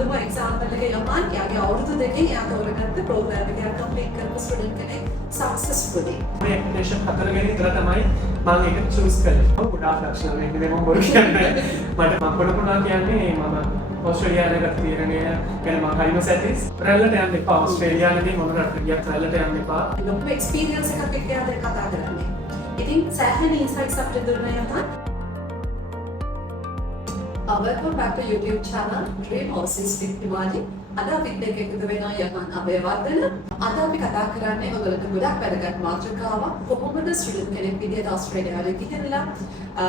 හොඳම එක්සාම්පල් එක යමන් යාගේ අවුරුදු දෙකේ යා තෝරගත්ත ප්‍රෝග්‍රෑම් එක යා කම්ප්ලීට් කරපු ස්ටුඩන්ට් කෙනෙක් සක්සස්ෆුලි. මේ ඇප්ලිකේෂන් 4 ගැන විතර තමයි මම ඒක චූස් කළේ. ගොඩාක් ලක්ෂණ වෙන්නේ මම බොරු කියන්නේ. මට මම පොඩ කියන්නේ මම ඕස්ට්‍රේලියාවේ ගත තීරණය ගැන මම හරිම සැටිස්. රැල්ලට යන්න එපා. ඕස්ට්‍රේලියාවේදී මොන රටට ගියත් රැල්ලට යන්න එපා. ලොකු එක්ස්පීරියන්ස් එකක් එක්ක යාද කතා කරන්නේ. ඉතින් සෑහෙන ඉන්සයිට්ස් අපිට දුන්නා යමන්. Welcome back to YouTube channel Dream Houses with Diwali. අද අපිත් එක්ක එකතු වෙනවා යමන් අබේවර්ධන. අද අපි කතා කරන්නේ ඔයගොල්ලන්ට ගොඩක් වැදගත් මාතෘකාවක්. කොහොමද ස්ටුඩන්ට් කෙනෙක් විදියට ඕස්ට්‍රේලියාවේ ගිහිල්ලා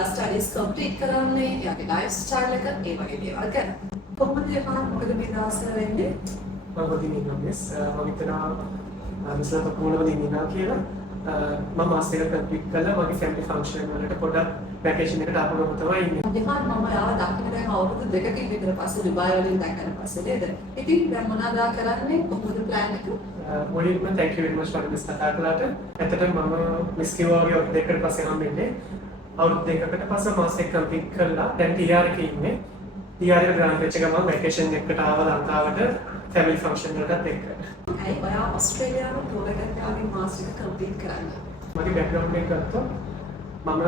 ස්ටඩීස් කම්ප්ලීට් කරන්නේ, එයාගේ ලයිෆ් ස්ටයිල් එක ඒ වගේ දේවල් ගැන. කොහොමද යමන් මොකද මේ දවස්වල වෙන්නේ? මම ගොඩින් මිස් මම හිතනවා මිස්ලා කොහොමද දිනිනා කියලා මම මාස්ටර් එක කම්ප්ලීට් කළා. මගේ ෆැමිලි ෆන්ක්ෂන් වලට පොඩක් වැකේෂන් එකට ආපුවම තමයි ඉන්නේ. යමන් මම යාව දකින්න දැන් අවුරුදු දෙකකින් විතර පස්සේ දුබායි වලින් දැක්කන පස්සේ නේද? ඉතින් දැන් මොනවද කරන්නේ? කොහොමද ප්ලෑන් එක? මුලින්ම thank you very much for this කතා කළාට. ඇත්තටම මම මිස් කිව්වා වගේ අවුරුදු දෙකකට පස්සේ හම්බෙන්නේ. අවුරුදු දෙකකට පස්සේ මාස්ටර් එක කම්ප්ලීට් කළා. දැන් TR එකේ ඉන්නේ. TR එක ග්‍රාන්ඩ් වෙච්ච ගමන් වැකේෂන් එකකට ආවා ලංකාවට ෆැමිලි ෆන්ක්ෂන් වලටත් එක්ක. ඇයි ඔයා ඕස්ට්‍රේලියාවේ තෝරගත්තාගේ මාස්ටර් එක කම්ප්ලීට් කරන්න? මගේ බෑග්ග්‍රවුන්ඩ් එක ගත්තොත් මම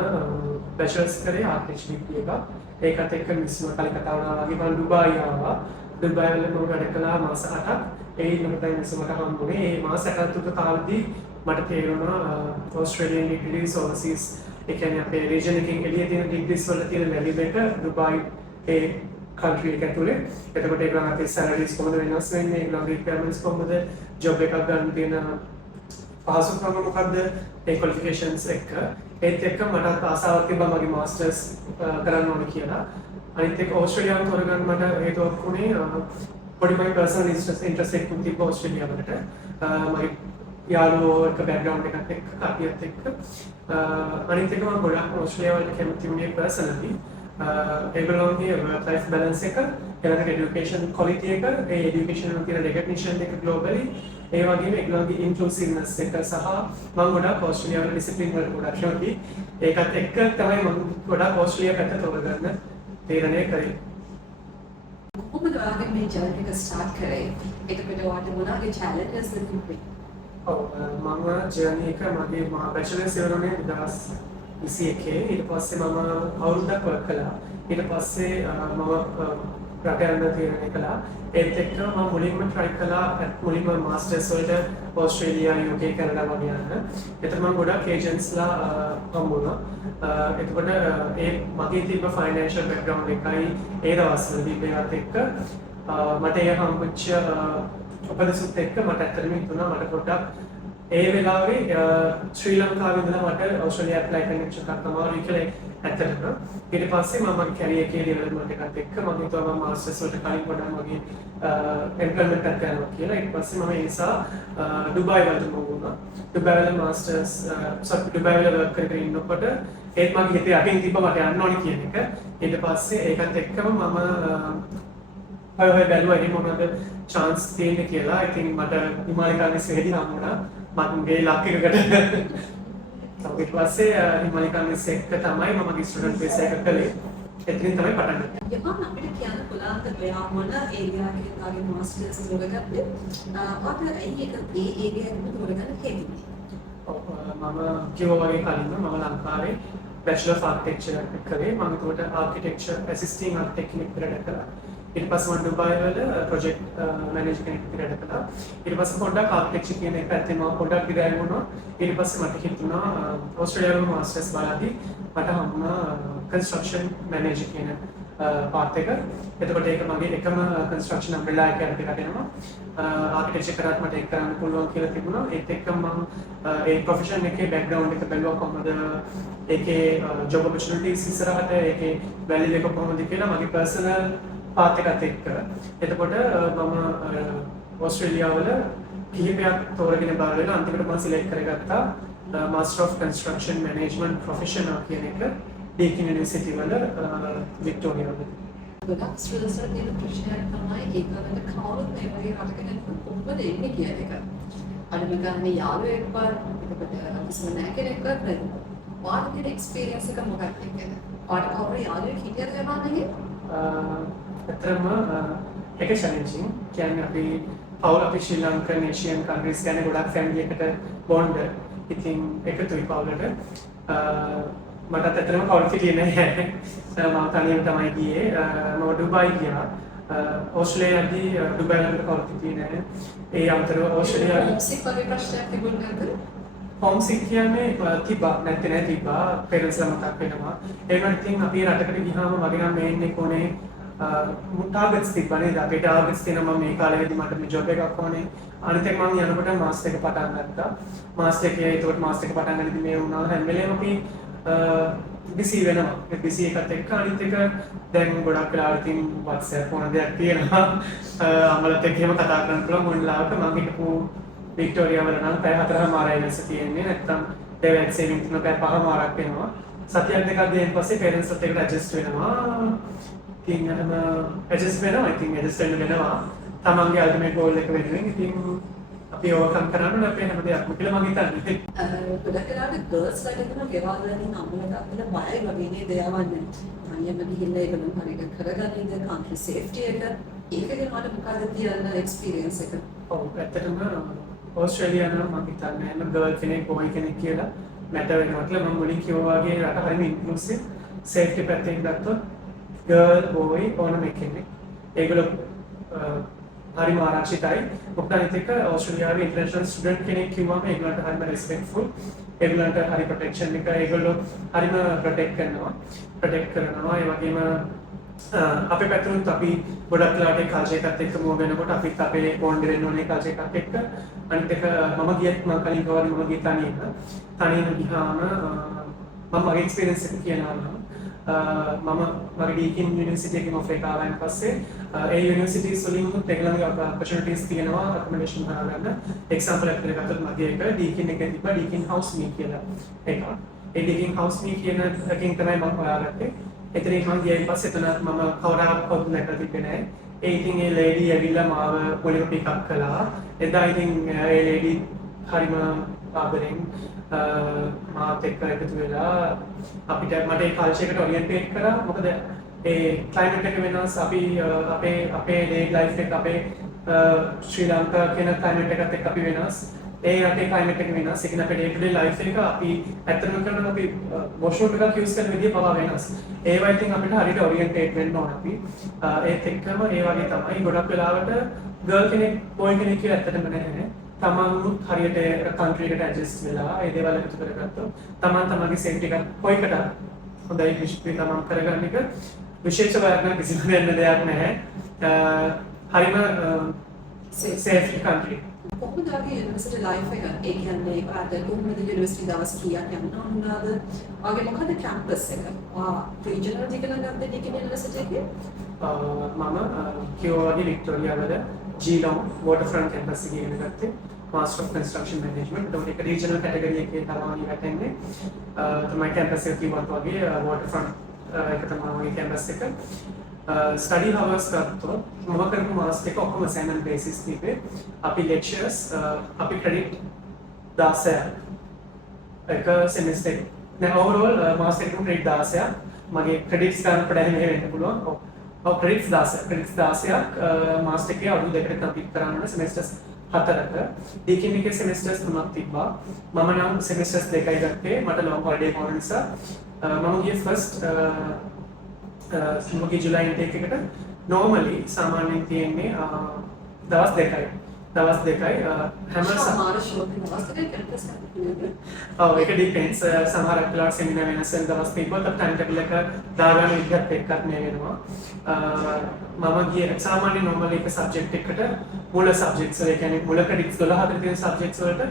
බැචලර්ස් කරේ ආර්කිටෙක්චර් එක. ඒකත් එක්ක මිස්ම කලින් කතා වුණා වගේ මම දුබායි ආවා. දුබායි වල මම වැඩ කළා මාස 8ක්. ඒ ඉන්නකොට මිස්මට හම්බුනේ. ඒ මාස 8ක් තුන කාලෙදී මට තේරුණා ඕස්ට්‍රේලියානු ඩිග්‍රීස් ඕවර්සීස් ඒ කියන්නේ අපේ රීජන් එකකින් එළිය තියෙන ඩිග්‍රීස් වල තියෙන වැලියු එක දුබායි ඒ country එක ඇතුලේ. එතකොට ඒගොල්ලන්ගේ salaries කොහොමද වෙනස් වෙන්නේ? ඒගොල්ලන්ගේ requirements කොහොමද? job එකක් ගන්න තියෙන පහසුකම් මොකද්ද? ඒ qualifications එක ඒත් එක්ක මට ආසාවක් තිබ්බා මගේ මාස්ටර්ස් කරන්න ඕනේ කියලා. අනිත් එක ඕස්ට්‍රේලියාව තෝරගන්න මට හේතුවක් වුණේ පොඩි මගේ පර්සනල් ඉන්ට්‍රස්ට් එකක් තිබ්බා ඕස්ට්‍රේලියාවට. මගේ යාළුවෝ එක බෑග්ග්‍රවුන්ඩ් එකක් එක්ක කටියත් එක්ක අනිත් එක මම ගොඩක් ඕස්ට්‍රේලියාවට කැමති වුණේ පර්සනලි. ඒගොල්ලෝගේ work life balance එක, ඊළඟට education quality එක, ඒ education වල තියෙන recognition එක globally, ඒ වගේම ඒගොල්ලෝගේ inclusiveness එක සහ මම ගොඩක් ඕස්ට්‍රේලියාවේ discipline වල ගොඩක් කැමති. ඒකත් එක්ක තමයි මම ගොඩක් ඕස්ට්‍රේලියාව පැත්ත තෝරගන්න තීරණය කරේ. කොහොමද ඔයාගේ මේ ජර්නි එක ස්ටාර්ට් කරේ? එතකොට ඔයාට මොනවාගේ challenges තිබුණේ? ඔව් මම ජර්නි එක මගේ බැචලර්ස් ඉවරුනේ 2021 ඊට පස්සේ මම අවුරුද්දක් වර්ක් කළා. ඊට පස්සේ මම රට යන්න තීරණය කළා. ඒත් එක්ක මම මුලින්ම try කළා මුලින්ම මාස්ටර්ස් වලට ඕස්ට්‍රේලියා UK කැනඩා වගේ යන්න. ඒතර මම ගොඩක් ඒජන්ට්ස්ලා හම්බුණා. එතකොට ඒ මගේ තිබ්බ ෆයිනෑන්ෂල් බෑග්ග්‍රවුන්ඩ් එකයි ඒ දවස්වලදී ඒවත් එක්ක මට ඒ හම්බුච්ච උපදෙසුත් එක්ක මට ඇත්තටම හිතුණා මට පොඩ්ඩක් ඒ වෙලාවේ ශ්‍රී ලංකාවේ ඉඳලා මට ඕස්ට්‍රේලියා ඇප්ලයි කරන්න එකක් තමයි කියලා ඇත්තටම. ඊට පස්සේ මම මගේ කැරියර් එකේ ඩෙවලොප්මන්ට් එකත් එක්ක මම හිතුවා මම මාස්ටර්ස් වලට කලින් පොඩ්ඩක් මගේ එම්ප්ලොයිමන්ට් එකක් කරනවා කියලා. ඊට පස්සේ මම ඒ නිසා ඩුබායි වලට මූව් වුණා. ඩුබායි වල මාස්ටර්ස් ඩුබායි වල වර්ක් කරගෙන ඉන්නකොට ඒත් මගේ හිතේ අකින් තිබ්බ මට යන්න ඕනේ කියන එක. ඊට පස්සේ ඒකත් එක්කම මම බැලුවා එහෙම මොනවද chance තියෙන්නේ කියලා. I think මට හිමාලිකාගේ සෙහෙදී හම්බුණා. මගේ ලක් එකකට ඊට පස්සේ හිමාලිකාගේ සෙක්ක තමයි මම මගේ ස්ටුඩන්ට් බේස් එක කළේ. එතනින් තමයි පටන් ගත්තේ. යමන් අපිට කියන්න පුළුවන්ද ඔයා මොන ඒරියා එකේ තාගේ මාස්ටර්ස් තෝරගත්තේ? අපිට ඒ ඒරියා එක තෝරගන්න හේතුව. මම කිව්වා වගේ කලින්ම මම ලංකාවේ Bachelor of Architecture එක කරේ. මම ඒකට Architecture Assisting Architect කෙනෙක් විදිහට කරා. ඊට පස්සේ මම ඩුබායි වල ප්‍රොජෙක්ට් මැනේජර් කෙනෙක් විදිහට කළා. ඊට පස්සේ පොඩ්ඩක් ආර්කිටෙක්චර් කියන එක පැත්තේ මම පොඩ්ඩක් ඩිග්‍රී වුණා. ඊට පස්සේ මට හිතුණා ඕස්ට්‍රේලියාවේ මාස්ටර්ස් බලද්දී මට හම්බුණා කන්ස්ට්‍රක්ෂන් මැනේජර් කියන පාර්ට් එක. එතකොට ඒක මගේ එකම කන්ස්ට්‍රක්ෂන් අම්බ්‍රෙලා එකක් දෙනවා. ආර්කිටෙක්චර් කරාට මට ඒක කරන්න පුළුවන් කියලා තිබුණා. ඒත් එක්කම මම ඒ ප්‍රොෆෙෂන් එකේ බෑග්ග්‍රවුන්ඩ් එක බැලුවා කොහොමද ඒකේ ජොබ් ඔපචුනිටිස් ඉස්සරහට ඒකේ වැලියු එක කොහොමද කියලා මගේ පර්සනල් පාත් එකත් එක්ක. එතකොට මම ඕස්ට්‍රේලියාව වල කිහිපයක් තෝරගෙන බලලා අන්තිමට මම සිලෙක්ට් කරගත්තා Master of Construction Management Professional කියන එක ඩීකන් යුනිවර්සිටි වල වික්ටෝරියා වල. ගොඩක් ස්ටුඩන්ට්ස් ලා තියෙන ප්‍රශ්නයක් තමයි ඒගොල්ලන්ට කවුරුත් මේ වගේ රටකට කොහොමද එන්නේ කියන එක. අනිත් ගානේ යාළුවෙක්වත් එතකොට කිසිම නැහැ කෙනෙක්වත් නැති. වාගේ එක්ස්පීරියන්ස් එක මොකක්ද කියන්නේ? ඔයාලට කවුරු යාළුවෙක් හිටියද යවන්නේ? ඇත්තටම එක challenging. කියන්නේ අපි පවුල අපි ශ්‍රී ලංකන් ඒෂියන් කන්ට්‍රීස් කියන්නේ ගොඩක් ෆැමිලි එකට බොන්ඩ් ඉතින් එකතුයි පවුලට මටත් ඇත්තටම කවුරුත් හිටියේ නැහැ. මම තනියම තමයි ගියේ. මම ඩුබායි ගියා. ඕස්ට්‍රේලියාදී ඩුබායි වලට කවුරුත් හිටියේ නැහැ. ඒ අතරව ඕස්ට්‍රේලියාවේ හෝම්සික් වගේ ප්‍රශ්නයක් තිබුණේ නැද්ද? හෝම්සික් කියන්නේ තිබ්බා නැත්te නෑ තිබ්බා පෙරන්ස් මතක් වෙනවා. ඒ වගේම ඉතින් අපි රටකට ගියාම වගේ නම් මේ ඉන්නේ කොනේ ටාගට්ස් තිබ්බනේ. අපේ ටාගට්ස් තියෙනවා මේ කාලෙදී මට මේ ජොබ් එකක් ඕනේ. අනිත් එක මම යනකොට මාස්ටර් එක පටන් ගත්තා. මාස්ටර් එකේ ඒකට මාස්ටර් එක පටන් ගන්නදී මේ වුණා හැම වෙලේම අපි බිසි වෙනවා. ඒ බිසි එකත් එක්ක අනිත් එක දැන් ගොඩක් වෙලාවට ඉතින් WhatsApp වුණ දෙයක් තියෙනවා. අම්මලත් එක්ක එහෙම කතා කරන්න පුළුවන් මොන ලාවක මම හිටපු වික්ටෝරියා වල නම් පැය 4මාරයි වෙනස තියෙන්නේ. නැත්තම් ඩෙවලොප් සේවිං තුන පැය 5මාරක් වෙනවා. සතියක් දෙකක් දෙයින් පස්සේ පේරන්ට්ස් එක්ක ඇඩ්ජස්ට් වෙනවා. ඉතින් අරම ඇඩ්ජස්ට් වෙනවා. ඉතින් ඇඩ්ජස්ට් වෙනවා. තමන්ගේ අල්ටිමේට් ගෝල් එක වෙනුවෙන් ඉතින් අපි ඕවර්කම් කරන්න ඕනේ අපේ හැම දෙයක්ම කියලා මම හිතන්නේ. ගොඩක් වෙලාවට ගර්ල්ස් ලා කියන ගෙවල් වලින් අම්මලා තාත්තලා බයයි වගේ නේද යවන්නේ. අනියම ගිහිල්ලා ඒගොල්ලෝ හරියට කරගන්නද කන්ට්‍රි සේෆ්ටි එක. ඒකේ මට මොකද තියෙන එක්ස්පීරියන්ස් එක? ඔව් ඇත්තටම ඕස්ට්‍රේලියාව නම් මම හිතන්නේ හැම ගර්ල් කෙනෙක් බොයි කෙනෙක් කියලා මැටර් වෙනවා කියලා මම මුලින් කිව්වා වගේ රට හරිම ඉන්ක්ලූසිව් සේෆ්ටි පැත්තෙන් ගත්තොත් ගර්ල් බොයි ඕනම කෙනෙක් ඒගොල්ලෝ හරිම ආරක්ෂිතයි. මොකද අනිත් එක ඕස්ට්‍රේලියාවේ ඉන්ටර්නැෂනල් ස්ටුඩන්ට් කෙනෙක් කිව්වම ඒගොල්ලන්ට හරිම රෙස්පෙක්ට්ෆුල්. ඒගොල්ලන්ට හරි ප්‍රොටෙක්ෂන් එක ඒගොල්ලෝ හරිම ප්‍රොටෙක්ට් කරනවා. ඒ වගේම අපේ පැත්තෙනුත් අපි ගොඩක් වෙලාවට කල්චර් එකත් එක්ක මූව් වෙනකොට අපිත් අපේ බොන්ඩ් වෙන්න ඕනේ කල්චර් එකත් එක්ක. අනිත් එක මම ගියත් මම කලින් කවදාවත් මම ගියේ තනියම ගියාම මම මගේ එක්ස්පීරියන්ස් එක කියනවා නම් මම මගේ ඩීකින් යුනිවර්සිටි එකේ මොෆ් එක ආවයින් පස්සේ ඒ යුනිවර්සිටිස් වලින් ඒගොල්ලන්ගේ ඔපචුනිටිස් තියෙනවා රෙකමෙන්ඩේෂන් හදාගන්න. එක්සැම්පල් එකක් ගත්තොත් මගේ එක ඩීකින් එකේ තිබ්බා ඩීකින් හවුස් මී කියලා එකක්. ඒ ඩීකින් හවුස් මී කියන එකකින් තමයි මම හොයාගත්තේ. එතනින් මම ගියයින් පස්සේ එතන මම කවදාවත් නැකලා තිබ්බේ නැහැ. ඒ ඉතින් ඒ ලේඩි ඇවිල්ලා මාව පොලිම පික් අප් කළා. එදා ඉතින් ඒ ලේඩි හරිම ආදරෙන් මාත් එක්ක එකතු වෙලා අපිට මට ඒ කල්චර් එකට ඔරියන්ටේට් කරා. මොකද ඒ ක්ලයිමේට් එක වෙනස් අපි අපේ ඩේ ලයිෆ් එක අපේ ශ්‍රී ලංකා කියන ක්ලයිමේට් එකත් එක්ක අපි වෙනස්. ඒ රටේ ක්ලයිමේට් එක වෙනස්. ඒක නේ අපේ ඩේ ටු ඩේ ලයිෆ් එක අපි ඇත්තටම කරන අපි වොෂරූම් එකක් යූස් කරන විදිය පවා වෙනස්. ඒවා ඉතින් අපිට හරියට ඔරියන්ටේට් වෙන්න ඕන අපි. ඒත් එක්කම ඒ වගේ තමයි ගොඩක් වෙලාවට ගර්ල් කෙනෙක් බොයි කෙනෙක් කියලා ඇත්තටම නැහැ. තමන්නුත් හරියට කන්ට්‍රි එකට ඇඩ්ජස්ට් වෙලා ඒ දේවල් එකතු කරගත්තොත් තමන් තමන්ගේ සේෆ්ටි එක කොයිකට හොඳයි විශ්පී තමන් කරගන්න එක විශේෂ වර්ගන කිසිම වෙන්න දෙයක් නැහැ. හරිම සේෆ් කන්ට්‍රි. කොහොමද ආගේ යුනිවර්සිටි ලයිෆ් එක? ඒ කියන්නේ ආද කොහොමද යුනිවර්සිටි දවස් කීයක් යන්න ඕනද? ආගේ මොකද කැම්පස් එක? රීජනල් ඩිග්‍රී ගත්තේ ඩිග්‍රී යුනිවර්සිටි එකේ? මම කිව්වාගේ වික්ටෝරියා වල ජීලොන් වෝටර්ෆ්‍රන්ට් කැම්පස් එකේ ඉගෙන ගත්තේ මාස්ටර් ඔෆ් කන්ස්ට්‍රක්ෂන් මැනේජ්මන්ට්. ඒක රීජනල් කැටගරි එකේ තමයි වැටෙන්නේ. තමයි කැම්පස් එක කිව්වත් වගේ වෝටර්ෆ්‍රන්ට් එක තමයි කැම්පස් එක. ස්ටඩි හවර්ස් ගත්තොත් මම කරපු මාස්ටර් එක ඔක්කොම අසයින්මන්ට් බේසිස් තිබේ. අපි ලෙක්චර්ස් අපි ක්‍රෙඩිට් 16ක් එක සෙමිස්ටර් එක. නෑ ඕවරෝල් මාස්ටර් එකේ ක්‍රෙඩිට් 16ක්. මගේ ක්‍රෙඩිට්ස් ගන්න පඩ එහෙම වෙන්න පුළුවන්. ඔව් ක්‍රෙඩිට්ස් 16ක් මාස්ටර් එකේ අවුරුදු දෙකකට කම්ප්ලීට් කරන්න ඕනේ සෙමිස්ටර්ස් 4ක. ඩීකින් එකේ සෙමිස්ටර්ස් 3ක් තිබ්බා. මම නම් සෙමිස්ටර්ස් 2යි ගත්තේ. මට ලොං හොලිඩේ වුණ නිසා මම ගියේ ෆස්ට් මගේ ජුලයි ඉන්ටේක් එකට normally සාමාන්‍යයෙන් තියෙන්නේ දවස් 2යි. හැම සමහර ෂෝප් දවස් දෙකයි කැම්පස් එකේ. ඔව් ඒක ඩිපෙන්ඩ්ස්. සමහර වෙලාවට සෙමිනාර් වෙනස් වෙන දවස් තිබ්බොත් ටයිම් ටේබල් එක දාගන්න විදිහත් එක්කත් මේ වෙනවා. මම ගියේ සාමාන්‍ය normally එක සබ්ජෙක්ට් එකකට මුල සබ්ජෙක්ට්ස් වල කියන්නේ මුල ක්‍රෙඩිට්ස් 12 තියෙන සබ්ජෙක්ට්ස් වලට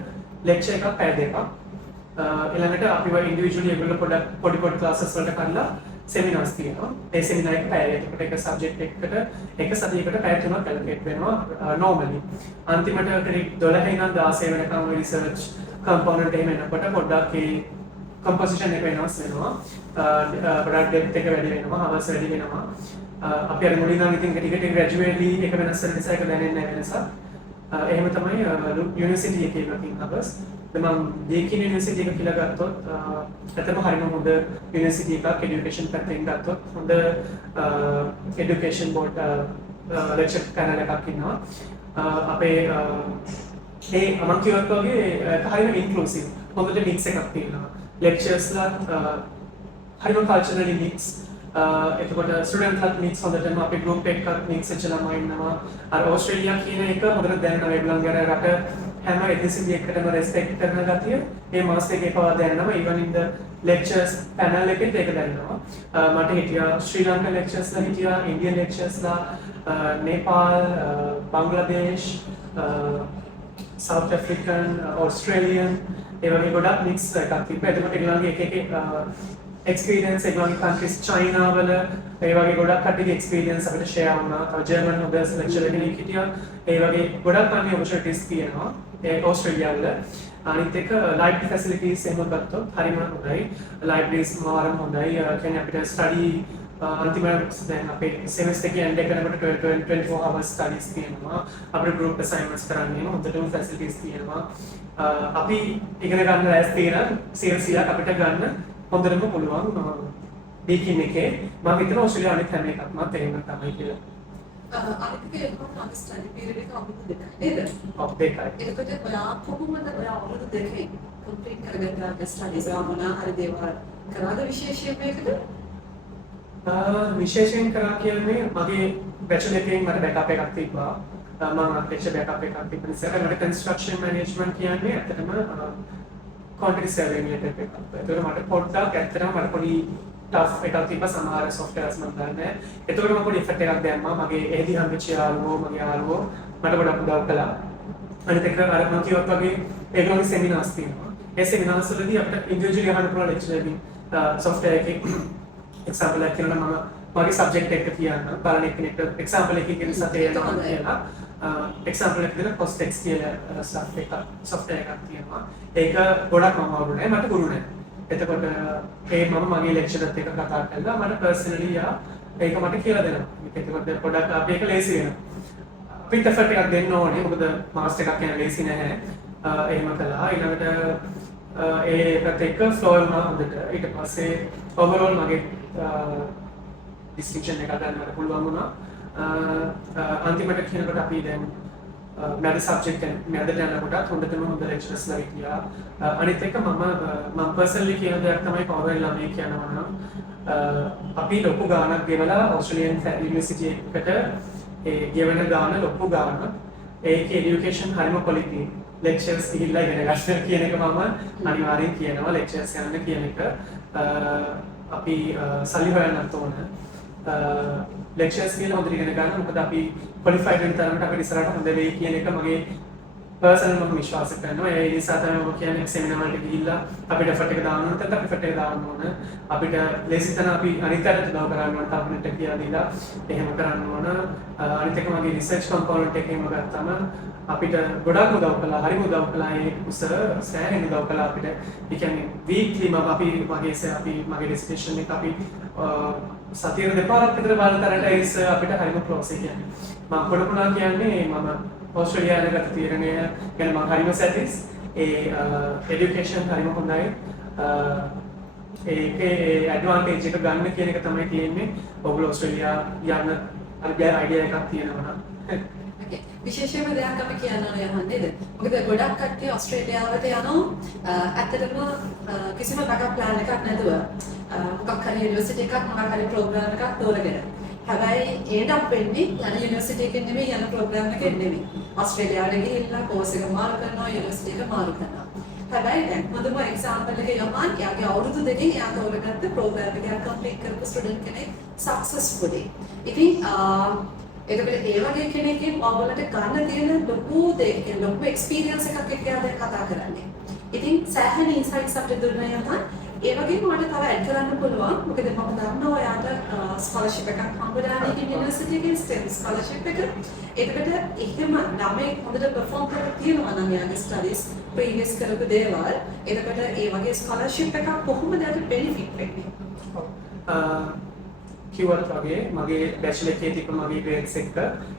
ලෙක්චර් එකක් පැය දෙකක්. ඊළඟට අපිව ඉන්ඩිවිජුවලි ඒගොල්ලෝ පොඩි ක්ලාසස් වලට කරලා සෙමිනාර්ස් තියෙනවා. ඒ සෙමිනාර් එක පැය එකකට එක සබ්ජෙක්ට් එකකට එක සතියකට පැය 3ක් ඇලොකේට් වෙනවා normally. අන්තිමට ක්‍රෙඩිට් 12 ඉඳන් 16 වෙනකම් රිසර්ච් කම්පොනන්ට් එහෙම එනකොට පොඩ්ඩක් ඒ කම්පොසිෂන් එක වෙනස් වෙනවා. ගොඩක් ඩෙප්ත් එක වැඩි වෙනවා, හවර්ස් වැඩි වෙනවා. අපි අර මුලින් නම් ඉතින් ටික ග්‍රැජුවේට්ලි එක වෙනස් වෙන නිසා ඒක දැනෙන්නේ නැහැ වෙනසක්. එහෙම තමයි යුනිවර්සිටි එකේ working hours. මම ඩීකින් යුනිවර්සිටි එක කියලා ගත්තොත් ඇත්තම හරිම හොඳ යුනිවර්සිටි එකක් එඩියුකේෂන් පැත්තෙන් ගත්තොත් හොඳ එඩියුකේෂන් බෝඩ් ලෙක්චර් පැනල් එකක් ඉන්නවා. අපේ ඒ මම කියවත් වගේ හරිම ඉන්ක්ලූසිව්. හොඳට මික්ස් එකක් තියෙනවා. ලෙක්චර්ස්ලා හරිම කල්චරලි මික්ස්. එතකොට ස්ටුඩන්ට්ලාත් මික්ස් හොඳටම අපේ ගෲප් එකක් මික්ස් වෙච්ච ළමයි ඉන්නවා. අර ඕස්ට්‍රේලියා කියන එක හොඳට දැනනවා ඒගොල්ලන්ගේ රට හැම එතනසිදී එකටම රෙස්පෙක්ට් කරන ගතිය මේ මාස් එකේ පවා දැනනවා. even in the lectures panel එකෙත් ඒක දැනනවා. මට හිටියා ශ්‍රී ලංකා lecturesලා හිටියා, ඉන්දියන් lecturesලා, Nepal, Bangladesh, South African, Australian ඒ වගේ ගොඩක් මික්ස් එකක් තිබ්බා. එතකොට ඒගොල්ලන්ගේ එක experience ඒගොල්ලන්ගේ countries China වල ඒ වගේ ගොඩක් කට්ටියගේ experience අපිට share වුණා. ජර්මන් හොඳ lecturer කෙනෙක් හිටියා. ඒ වගේ ගොඩක් අන්නේ opportunities තියෙනවා ඒ ඕස්ට්‍රේලියාව වල. අනිත් එක library facilities එහෙම ගත්තොත් හරිම හොඳයි. libraries මාරම හොඳයි. කියන්නේ අපිට study අන්තිමට දැන් අපේ semester එකේ end එක කරනකොට 24 hours studies තියෙනවා. අපිට group assignments කරන්න හොඳටම facilities තියෙනවා. අපි ඉගෙන ගන්න ලෑස්ති තියෙන 100ක් අපිට ගන්න හොඳටම පුළුවන් දීකින් එකේ. මම හිතනවා ඔස්ට්‍රේලියාවේ අනිත් හැම එකක්ම තේරෙන්න තමයි කියලා. අනිත් එක මොකක්ද ස්ටඩි පීරියඩ් එක අවුරුදු දෙකයි නේද? ඔව් දෙකයි. එතකොට ඔයා කොහොමද ඔයා අවුරුදු දෙකේ කම්ප්ලීට් කරගත්තා ස්ටඩීස් ගාමනා හරි දේවල් කරාද විශේෂයෙන් මේකද? විශේෂයෙන් කරා කියන්නේ මගේ බැචලර් එකෙන් මට බෑකප් එකක් තිබ්බා. මම අධ්‍යක්ෂ බෑකප් එකක් තිබ්බ නිසා මට කන්ස්ට්‍රක්ෂන් මැනේජ්මන්ට් කියන්නේ ඇත්තටම කොන්ට්‍රැක්ට් සර්විං රිලේටඩ් එකක්. ඒතකොට මට පොඩ්ඩක් ඇත්තටම මට පොඩි ටෆ් එකක් තිබ්බා සමහර සොෆ්ට්වෙයාර්ස් මම දන්නේ. ඒතකොට මම පොඩි ඉෆෙක්ට් එකක් දැම්මා. මගේ එහිදී හම්බෙච්ච යාළුවෝ මගේ යාළුවෝ මට ගොඩක් උදව් කළා. අනිත් එක අර මම කිව්වත් වගේ ඒගොල්ලෝගේ සෙමිනාර්ස් තියෙනවා. ඒ සෙමිනාර්ස් වලදී අපිට ඉන්ඩිවිජුවලි අහන්න පුළුවන් ලෙක්චර් එකකින් සොෆ්ට්වෙයාර් එකේ එක්සැම්පල් එකක් කියනවා මම මගේ සබ්ජෙක්ට් එක කියන්න බලන කෙනෙක්ට එක්සැම්පල් එකකින් කියන සතේ යනවා කියලා එක්සැම්පල් එකක් දෙන කොස්ටෙක්ස් කියලා සොෆ්ට්වෙයාර් එකක් තියෙනවා. ඒක ගොඩක් මම වරුනේ මට ගුරු නෑ. එතකොට ඒ මම මගේ ලෙක්චරර්ත් එක්ක කතා කරලා මට පර්සනලි ඒක මට කියලා දෙනවා. එතකොට පොඩක් අපි එක ලේසි වෙනවා. අපිට එෆර්ට් එකක් දෙන්න ඕනේ. මොකද මාස්ටර් එකක් යන ලේසි නැහැ. එහෙම කළා. ඊළඟට ඒකත් එක්ක ෆ්ලෝ වුණා හොඳට. ඊට පස්සේ ඕවරෝල් මගේ ඩිස්ටින්ක්ෂන් එක ගන්නට පුළුවන් වුණා. අන්තිමට කියනකොට අපි දැන් මැද සබ්ජෙක්ට් එක මැදට යනකොට හොඳටම හොඳ ලෙක්චරර්ස්ලා හිටියා. අනිත් එක මම පර්සනලි කියන දෙයක් තමයි පවර් ළමයි කියනවා නම් අපි ලොකු ගාණක් ගෙවලා ඕස්ට්‍රේලියන් යුනිවර්සිටි එකකට ඒ ගෙවන ගාණ ලොකු ගාණ ඒකේ এডুকেෂන් හරිම ක්වොලිටි ලෙක්චර්ස් ගිහිල්ලා ඉගෙන ගන්න කියන එක මම අනිවාර්යෙන් කියනවා ලෙක්චර්ස් යන්න කියන එක අපි සල්ලි හොයන්නත් ඕන ලෙක්චර්ස් කියලා හොඳට ඉගෙන ගන්න මොකද අපි ක්වොලිෆයිඩ් වෙන තරමට අපිට ඉස්සරහට හොඳ වෙයි කියන එක මගේ පර්සනල් මම විශ්වාස කරනවා ඒ නිසා තමයි මම කියන්නේ සෙමිනාර් වලට ගිහිල්ලා අපිට එෆර්ට් එක දාන්න ඕන නැත්නම් එෆර්ට් එක දාන්න ඕන අපිට ලේසි තන අපි අනිත් අයට උදව් කරන්න ඕන ටාබ්ලට් එක කියලා දීලා එහෙම කරන්න ඕන අනිත් එක මගේ රිසර්ච් කම්පෝනන්ට් එකේම ගත්තම අපිට ගොඩක් උදව් කළා හරිම උදව් කළා ඒ උසර සෑහෙන උදව් කළා අපිට ඒ කියන්නේ වීක්ලි අපි මගේ ඩිස්කෂන් එක අපි සතියේ දෙපාරක් විතර බලතරට ඒස් අපිට හරිම ක්ලෝස් කියන්නේ මම පොඩුණා කියන්නේ මම ඕස්ට්‍රේලියාවේ ගත තීරණය ගැන මම හරිම සැටිස් ඒ এডুকেෂන් හරිම හොඳයි ඒකේ ඇඩ්වාන්ටේජ් එක ගන්න කියන එක තමයි තියෙන්නේ ඔයගොල්ලෝ ඕස්ට්‍රේලියා යන්න හරි අයිඩියා එකක් තියෙනවා නම් විශේෂයෙන්ම දෙයක් අපි කියන්න ඕන යහන් නේද? මොකද ගොඩක් කට්ටිය ඕස්ට්‍රේලියාවට යනවා ඇත්තටම කිසිම බෑකප් ප්ලෑන් එකක් නැතුව මොකක් හරි යුනිවර්සිටි එකක් මොකක් හරි ප්‍රෝග්‍රෑම් එකක් තෝරගෙන. හැබැයි ඒකට වෙන්නේ යන යුනිවර්සිටි එකෙන් නෙමෙයි යන ප්‍රෝග්‍රෑම් එකෙන් නෙමෙයි. ඕස්ට්‍රේලියාවට ගිහිල්ලා කෝස් එක මාරු කරනවා යුනිවර්සිටි එක මාරු කරනවා. හැබැයි දැන් හොඳම එක්සැම්පල් එක යමන් එයාගේ අවුරුදු දෙකකින් එයා තෝරගත්ත ප්‍රෝග්‍රෑම් එක කම්ප්ලීට් කරපු ස්ටුඩන්ට් කෙනෙක් සක්සස්ෆුලි. ඉතින් එතකොට ඒ වගේ කෙනෙක්ගෙන් ඔයගොල්ලන්ට ගන්න තියෙන ලොකු දෙයක් ලොකු එක්ස්පීරියන්ස් එකක් එක්ක දැන් කතා කරන්නේ. ඉතින් සෑහෙන ඉන්සයිට්ස් අපිට දුන්නා යනවා. ඒ වගේම ඔයාලට තව ඇඩ් කරන්න පුළුවන්. මොකද මම දන්නවා ඔයාලට ස්කෝලර්ෂිප් එකක් හම්බුලා නේ යුනිවර්සිටි එකේ ස්ටෙම් ස්කෝලර්ෂිප් එක. එතකොට එහෙම ළමයි හොඳට පර්ෆෝම් කරලා තියෙනවා නම් යාගේ ස්ටඩීස් ප්‍රීවියස් කරපු දේවල්. එතකොට ඒ වගේ ස්කෝලර්ෂිප් එකක් කොහොමද යාට බෙනිෆිට් වෙන්නේ? කිව්වත් වගේ මගේ බැචලර් එකේ තිබ්බ මගේ ග්‍රේඩ්ස් එක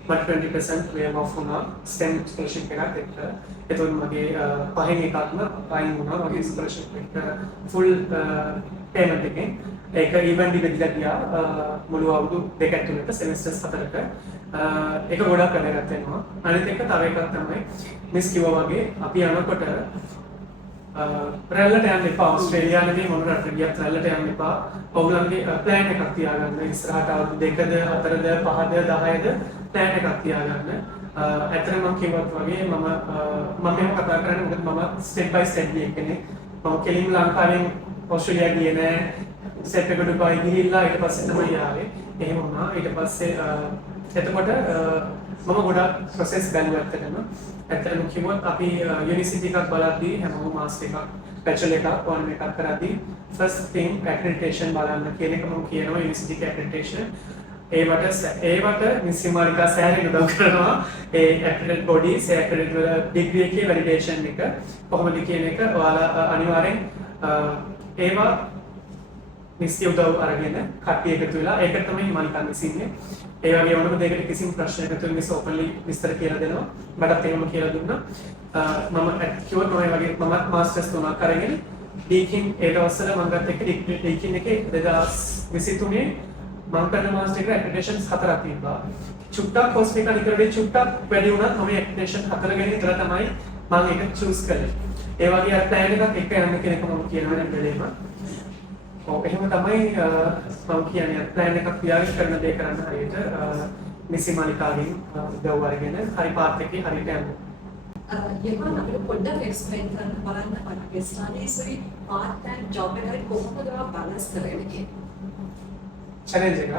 මට 20% වේව් ඔෆ් වුණා STEM ස්කෝලර්ෂිප් එකක් එක්ක. එතකොට මගේ පහෙන් එකක්ම අයින් වුණා මගේ ස්කෝලර්ෂිප් එක ෆුල් පේමන්ට් එකෙන්. ඒක ඉවෙන්ට් බෙදලා ගියා මුළු අවුරුදු දෙක ඇතුළත සෙමෙස්ටර්ස් 4ක. ඒක ගොඩක් වැදගත් වෙනවා. අනිත් එක තව එකක් තමයි මිස් කිව්වා වගේ අපි යනකොට රැල්ලට යන්න එපා. ඕස්ට්‍රේලියාවේදී මොන රටට ගියත් රැල්ලට යන්න එපා. ඔයගොල්ලන්ගේ ප්ලෑන් එකක් තියාගන්න. ඉස්සරහට අවුරුදු 2ද 4ද 5ද 10ද ප්ලෑන් එකක් තියාගන්න. ඇත්තටම මම කිව්වත් වගේ මම මේක කතා කරන්නේ මොකද මම ස්ටෙප් බයි ස්ටෙප් ගිය කෙනෙක්. මම කෙලින්ම ලංකාවෙන් ඕස්ට්‍රේලියාවට ගියේ නෑ. ස්ටෙප් එකට ඩුබායි ගිහිල්ලා ඊට පස්සේ තමයි ආවේ. එහෙම වුණා. ඊට පස්සේ එතකොට මම ගොඩක් ප්‍රොසෙස් බැලුවා ඇත්තටම. ඇත්තටම කිව්වොත් අපි යුනිවර්සිටි එකක් බලද්දී හැමෝම මාස්ටර් එකක්, බැචලර් එකක්, ඕනම එකක් කරද්දී first thing accreditation බලන්න කියන එක මම කියනවා යුනිවර්සිටි එකේ accreditation. ඒවට මිස්සිමාරිකා සෑහෙන උදව් කරනවා. ඒ accredited bodies, ඒ accredited degree එකේ validation එක කොහොමද කියන එක ඔයාලා අනිවාර්යෙන් ඒවා නිශ්චය උදව් අරගෙන කට්ටිය එකතු වෙලා ඒක තමයි හිමානිකා මිසින්නේ. ඒ වගේ ඕනම දෙයකට කිසිම ප්‍රශ්නයක් නැතුව මිස් ඕපන්ලි විස්තර කියලා දෙනවා. මටත් එහෙම කියලා දුන්නා. මම කිව්වොත් මම වගේ මම මාස්ටර්ස් තුනක් කරගෙන ඩීකින් ඒ දවස්වල මම ගත්ත එක ඩීකින් එකේ 2023 මම කරන මාස්ටර් එක ඇක්‍රෙඩිටේෂන්ස් 4ක් තිබ්බා. චුට්ටක් කොස්ට් එක නිකරේ චුට්ටක් වැඩි වුණත් මම ඇක්‍රෙඩිටේෂන් 4 ගැන විතර තමයි මම ඒක චූස් කළේ. ඒ වගේ අර ප්ලෑන් එකක් එක යන්න කෙනෙක් මම කියනවා නම් බැලේම. එහෙම තමයි මම කියන්නේ ප්ලෑන් එකක් තියාගෙන කරන දේ කරන්න හරියට මිසි මාලිකාවෙන් උදව් අරගෙන හරි පාත් එකේ හරියට යන්න. යමන් අපිට පොඩ්ඩක් එක්ස්ප්ලেইন කරන්න බලන්න අපේ ස්ටඩීස්වි පාර්ට් ටයිම් ජොබ් එකයි කොහොමද ඒවා බැලන්ස් කරගෙන කියන්නේ. challenge එකක්.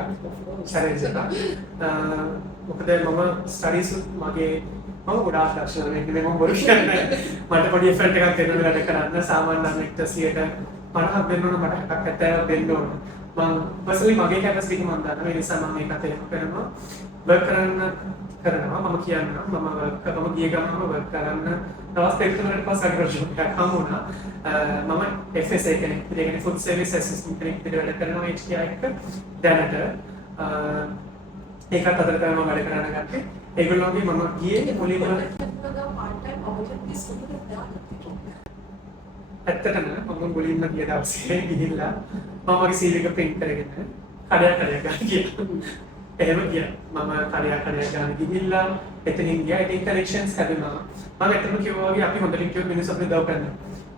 මොකද මම ස්ටඩීස් මගේ මම ගොඩාක් දක්ෂ නෙවෙයි මම බොරු කියන්නේ. මට පොඩි එෆර්ට් එකක් දෙන්න වැඩ කරන්න සාමාන්‍ය නම් 50ක් දෙන්න ඕන මට 70ක් දෙන්න ඕන. මම පර්සනලි මගේ කැපැසිටි එක මම දන්නවා. ඒ නිසා මම මේකට එහෙම කරනවා. වර්ක් කරනවා මම කියන්නම් මම ගිය ගමන්ම වර්ක් කරන්න දවස් දෙක තුනකට පස්සේ අග්‍රජෝක් එකක් හම්බුණා. මම FSA කෙනෙක් ඒ කියන්නේ ෆුඩ් සර්විස් ඇසිස්ටන්ට් කෙනෙක් විදිහට වැඩ කරනවා HTI එක දැනට ඒකත් අතර තමයි මම වැඩ කරන්න ගත්තේ. ඒගොල්ලෝගේ මම ගියේ මුලින්ම පාර්ට් ටයිම් ඔපචුනිටිස් කොහොමද දාන්නේ? ඇත්තටම මම මුලින්ම ගිය දවසේ ගිහිල්ලා මම මගේ CV එක print කරගෙන කඩයක් ගන්න ගියා. එහෙම ගියා. මම කඩයක් ගන්න ගිහිල්ලා එතනින් ගියා. ඉතින් කනෙක්ෂන්ස් හැදුනා. මම ඇත්තටම කිව්වා වගේ අපි හොඳට කිව්ව මිනිස්සු අපිට දව කරන්න.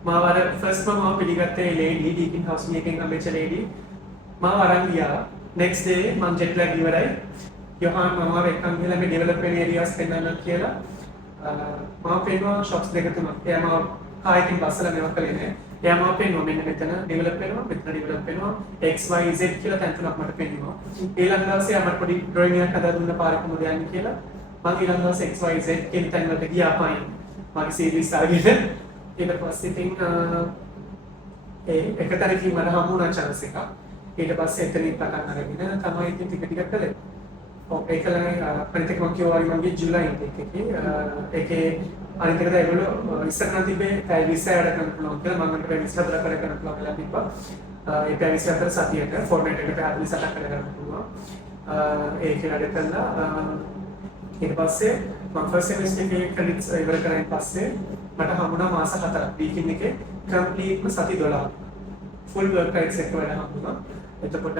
මාව අර ෆස්ට් මම පිළිගත්තේ ලේඩි ඩීකින් හවුස් මේකෙන් අම්බෙච්ච ලේඩි. මාව අරන් ගියා. next day මම ජෙට් ලැග් ඉවරයි. යොහාන් මම එක්කන් ගිහලා මේ ඩෙවලොප්මන්ට් ඒරියාස් පෙන්නන්න කියලා මම පෙන්නවා shops දෙක තුනක්. එයා මාව කායකින් බස්සලා මේවා කළේ නෑ. එයා මාව පෙන්නවා මෙන්න මෙතන ඩෙවලොප් වෙනවා, මෙතන ඩෙවලොප් වෙනවා. X Y Z කියලා තැන් තුනක් මට පෙන්නවා. ඊළඟ දවසේ මට පොඩි ඩ්‍රොයින් එකක් හදලා දුන්න පාරේ කොහොමද යන්නේ කියලා. මම ඊළඟ දවසේ X Y Z කියන තැන් වලට ගියා පයින්. මගේ සීරීස් අරගෙන ඊට පස්සේ ඉතින් එක තැනකින් මට හම්බුණා chance එකක්. ඊට පස්සේ එතනින් පටන් අරගෙන තමයි ඉතින් ටික ටික කළේ. ඒකලනේ අනිත් එක මම කියවා වගේ මගේ ජූලයි එකේ ඒකේ අනිත් එක ඒගොල්ලෝ ඉස්සරහට තිබ්බේ පැය 20 වැඩ කරන්න පුළුවන් කියලා මම මට පැය 24 වැඩ කරන්න පුළුවන් කියලා තිබ්බා. ඒ පැය 24 සතියක ෆෝර්මැට් එකට පැය 48ක් වැඩ කරන්න පුළුවන්. ඒක වැඩ කළා ඊට පස්සේ මම ෆස්ට් සෙමිස්ටර් එකේ ක්‍රෙඩිට්ස් ඉවර කරගෙන පස්සේ මට හම්බුණා මාස 4ක් වීකින් එකේ කම්ප්ලීට්ම සති 12 ෆුල් වර්ක් රයිට්ස් එක වැඩ හම්බුණා. එතකොට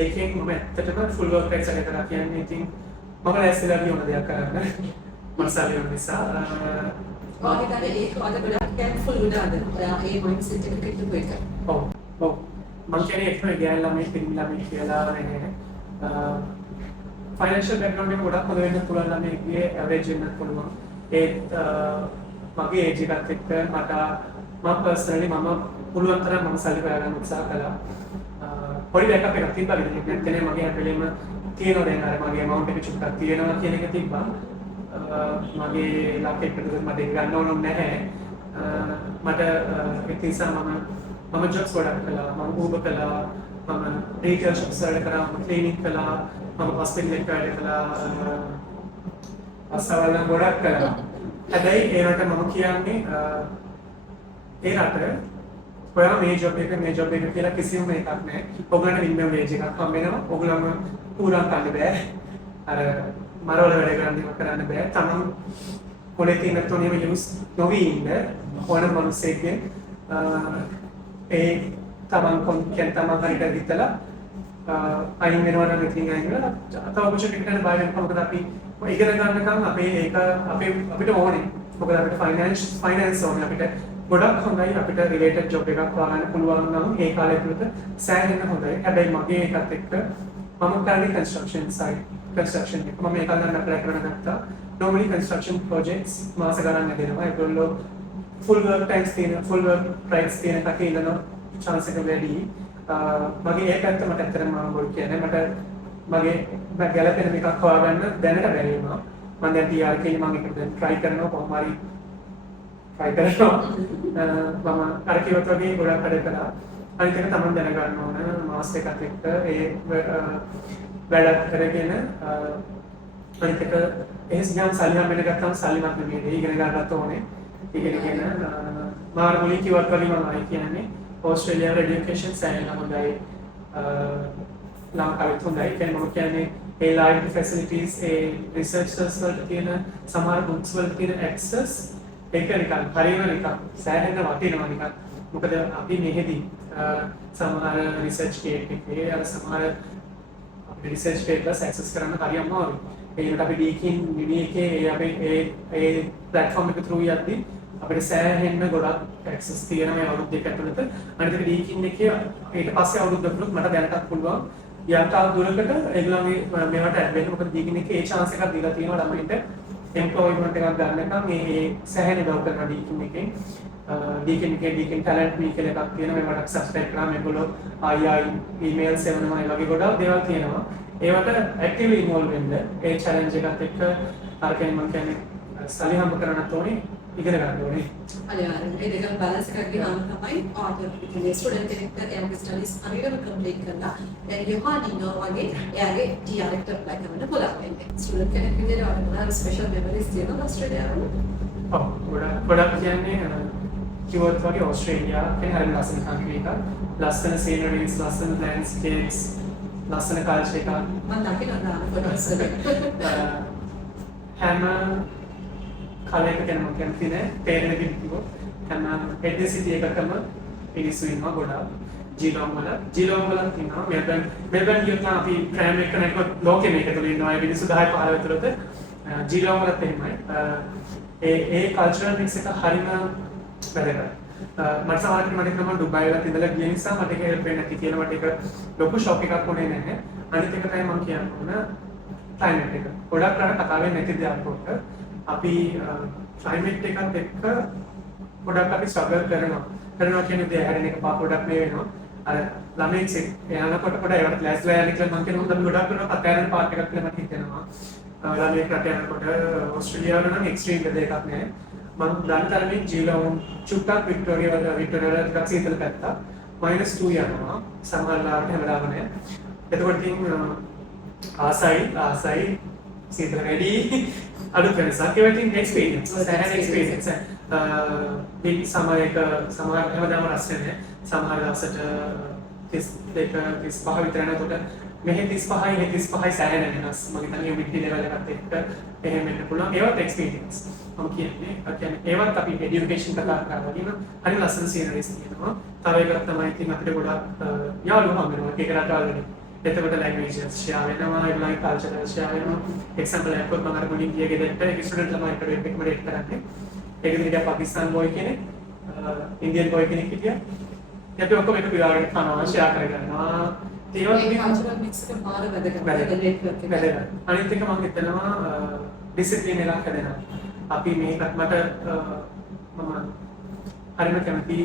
ඒකෙන් මම ඇත්තටම ෆුල් වර්ක් රයිට්ස් එක කරා කියන්නේ ඉතින් මම ලෑස්තිලා ගිය මොන දෙයක් කරන්න මනසාව වෙන නිසා ඔයාලට ඒක වගේ ගොඩක් කියන්නේ ෆුල් උඩාද ඔයා ඒ මයින්ඩ්සෙට් එක කිව්ව එක ඔව් මම කියන්නේ ඒක ගෑන් ළමයි පින් ළමයි කියලා නේ ෆයිනෑන්ෂල් බෑග්ග්‍රවුන්ඩ් එක ගොඩක් හොඳ වෙන්න පුළුවන් ළමයිගේ ඇවරේජ් වෙන්න පුළුවන් ඒත් මගේ ඒජ් එකත් එක්ක මට මම පර්සනලි මම පුළුවන් තරම් මම සල්ලි හොයාගන්න උත්සාහ කළා පොඩි බෑකප් එකක් තිබ්බා විදිහට නැත්නම් මගේ හැපෙලෙම තියෙනවා දැන් අර මගේ amount එක චුට්ටක් තියෙනවා කියන එක තිබ්බා මගේ ලක්ෂයකට මට ඒක ගන්න ඕන නැහැ මට ඒ නිසා මම ජොබ්ස් ගොඩක් කළා මම Uber කළා මම රීටේල් shops වල කරා මම ක්ලීනික් කළා මම හොස්පිටල් එකක වැඩ කළා අසවල් නම් ගොඩක් කළා හැබැයි ඒකට මම කියන්නේ ඒ රට ඔයාලා මේ ජොබ් එක කියලා කිසිම එකක් නැහැ. ඔයගොල්ලන්ට මිනිමම් වේජ් එකක් හම්බ වෙනවා. ඔයගොල්ලන්ම පුරා ගන්න බෑ. අර මරවල වැඩ කරන්න බෑ. තමන් පොලේ තියෙන තොනියම යූස් නොවි ඉන්න ඕනම මිනිස්සෙක්ගෙන් ඒ තමන් කොන්කෙන් තමන් හරියට හිතලා අයින් වෙනවා නම් ඉතින් අයින් වෙනවා. තව ඔපචුනිටි එකට බය වෙනවා. මොකද අපි ඉගෙන ගන්නකම් අපේ ඒක අපිට ඕනේ. මොකද අපිට ෆයිනෑන්ස් ඕනේ. අපිට ගොඩක් හොඳයි අපිට රිලේටඩ් ජොබ් එකක් හොයාගන්න පුළුවන් නම් ඒ කාලය තුලට සෑහෙන්න හොඳයි. හැබැයි මගේ එකත් එක්ක මම කරන්නේ කන්ස්ට්‍රක්ෂන් එක. මම ඒක ගන්න අප්ලයි කරන ගත්තා. normally construction projects මාස ගණන් දෙනවා. ඒගොල්ලෝ full work price තියෙන කටේ ඉන්නන chance එක වැඩි. මගේ ඒ පැත්ත මට ඇත්තටම මම බොල් කියන්නේ මට ගැලපෙන එකක් හොයාගන්න දැනට බැරි වුණා. මම දැන් TR කියන්නේ මම ඒක දැන් try කරනවා කොහොම හරි try කරනවා. මම අර කිව්වත් වගේ ගොඩක් වැඩ කළා. අනිත් එක තමයි දැනගන්න ඕන මාස් එකත් එක්ක ඒ වැඩ කරගෙන අනිත් එක එහෙස් ගියාම සල්ලි හම්බෙන්න ගත්තාම සල්ලිමත් නෙමෙයි ඉගෙන ගන්නත් ඕනේ. ඉගෙනගෙන මාර මුලින් කිව්වත් වගේ මම ආයි කියන්නේ ඕස්ට්‍රේලියාවේ এডুকেෂන් සෑහෙන හොඳයි. ලංකාවෙත් හොඳයි. කියන්නේ මම කියන්නේ ඒ ලයිබ්‍රරි ෆැසිලිටිස් ඒ රිසර්චර්ස් වලට තියෙන සමහර බුක්ස් වලට තියෙන ඇක්සස් ඒක නිකන් හරියම නිකන් සෑහෙන වටිනවා නිකන්. මොකද අපි මෙහෙදී සමහර රිසර්ච් කේට් එකේ අර සමහර අපේ රිසර්ච් පේපර්ස් ඇක්සස් කරන්න හරියම අමාරුයි. ඒකට අපි ඩීකින් එකේ අපි ඒ ප්ලැට්ෆෝම් එක through යද්දී අපිට සෑහෙන්න ගොඩක් ඇක්සස් තියෙනවා මේ අවුරුදු දෙක ඇතුළත. අනිත් එක ඩීකින් එකේ ඊට පස්සේ අවුරුදු දෙකක් මට දැනටත් පුළුවන් යන්තා දුරකට ඒගොල්ලන්ගේ මේවට ඇඩ් වෙන්න. මොකද ඩීකින් එකේ ඒ chance එකක් දීලා තියෙනවා ළමයින්ට එම්ප්ලොයිමන්ට් එකක් ගන්නකම් මේ සෑහෙන උදව් කරනවා ඩීකින් එකෙන්. ඩීකින් ටැලන්ට් මී කියලා එකක් තියෙනවා. මේවට සබ්ස්ක්‍රයිබ් කරාම මේගොල්ලෝ ආයි ඊමේල්ස් එවනවා. ඒ වගේ ගොඩක් දේවල් තියෙනවා. ඒවට ඇක්ටිව්ලි ඉන්වෝල්ව් වෙන්න ඒ චැලෙන්ජ් එකත් එක්ක අර කියන්නේ සල්ලි හම්බ කරන්නත් ඕනේ ඉගෙන ගන්න ඕනේ. අනිවාර්යෙන් මේ දෙකම බැලන්ස් එකක් ගියාම තමයි ආර්ට් ස්ටුඩන්ට් කෙනෙක්ට එයාගේ ස්ටඩීස් හරියටම කම්ප්ලීට් කරලා දැන් යෝහාන් ඉන්නවා වගේ එයාගේ TR එකට ඇප්ලයි කරන්න පුළුවන් වෙන්නේ. ස්ටුඩන්ට් කෙනෙක් විදිහට ඔයාලට මොනවාරි ස්පෙෂල් මෙමරිස් තියෙනවද ඕස්ට්‍රේලියාවේ? ඔව් ගොඩක් කියන්නේ කිව්වොත් වගේ ඕස්ට්‍රේලියා කියන්නේ හරිය ලස්සන කන්ට්‍රි එකක්. ලස්සන සීනරීස්, ලස්සන ලෑන්ඩ්ස්කේප්ස්, ලස්සන කල්චර් එකක්. මම දකිනවා දාන ෆොටෝස් වල. හැම කාලයක ගැන මම කියන්නේ තේරෙන කිව්වොත් හැම එඩ්සිටි එකකම පිරිසු ඉන්නවා ගොඩක්. ජීලොන් වල ඉන්නවා. මෙල්බන් කියනවා අපි ප්‍රෑම් එක නැත්නම් ලෝකෙ මේක තුල ඉන්නවා. ඒ පිරිසු 10 15 විතරද ජීලොන් වලත් එහෙමයි. ඒ කල්චරල් මික්ස් එක හරිම වැදගත්. මට සමහරවිට මට හිතෙනවා ඩුබායි වලත් ඉඳලා ගිය නිසා මට ඒක හෙල්ප් වෙන්නේ නැති කියලා මට ඒක ලොකු ෂොක් එකක් වුණේ නැහැ. අනිත් එක තමයි මම කියන්න ඕන ක්ලයිමේට් එක. ගොඩක් රට කතා වෙන්නේ නැති දෙයක් කොට අපි ක්ලයිමේට් එකත් එක්ක ගොඩක් අපි ස්ට්‍රගල් කරනවා කියන්නේ දේ හැරෙන එක පා ගොඩක් මේ වෙනවා. අර ළමෙක් යනකොට ඒවට ක්ලාස්ලා යන කියලා මම කියනවා නම් ගොඩක් වෙනවා පතෑරන පාර්ට් එකක් කියලා මට හිතෙනවා. ළමෙක් රට යනකොට ඕස්ට්‍රේලියාවේ නම් එක්ස්ට්‍රීම් වෙදර් එකක් නෑ. මම දන්න තරමින් ජීලොන් චුට්ටක් වික්ටෝරියා ටිකක් සීතල පැත්ත -2 යනවා සමහර ලාවට හැමදාම නෑ. එතකොට ඉතින් ආසයි සීතල වැඩි අලුත් වෙනසක් ඒ වගේ එක්ස්පීරියන්ස් සෑහෙන එක්ස්පීරියන්ස් සමහර හැමදාම රස නැහැ. සමහර දවසට 32 35 විතර යනකොට මෙහෙ 35 සෑහෙන වෙනස්. මම හිතන්නේ humidity level එකත් එක්ක එහෙම වෙන්න පුළුවන්. ඒවත් එක්ස්පීරියන්ස්. මම කියන්නේ ඒවත් අපි এডুকেෂන් කතා කරලා වගේම හරි ලස්සන සීනරිස් තියෙනවා. තව එකක් තමයි ඉතින් අපිට ගොඩක් යාළුවෝ හම්බ වෙනවා ඒක රටවලදී. එතකොට ලැන්ග්වේජස් ෂෙයා වෙනවා, ඒගොල්ලන් කල්චරල් ෂෙයා වෙනවා. එක්සැම්පල් එකක් මම අර මුලින් ගිය ගෙදරට ඒක ස්ටුඩන්ට් ළමයි එක්ක රෙකමෙන්ඩ් කරන්නේ. ඒක දිහා පාකිස්තාන් බොයි කෙනෙක්, ඉන්දියන් බොයි කෙනෙක් හිටියා. අපි ඔක්කොම එක පියාගෙන කනවා ෂෙයා කරගන්නවා. ඒ කල්චරල් මික්ස් එක මාර වැදගත්. අනිත් එක මම හිතනවා ඩිසිප්ලින් එකක් හදනවා. අපි මේකත් මට මම හරිම කැමති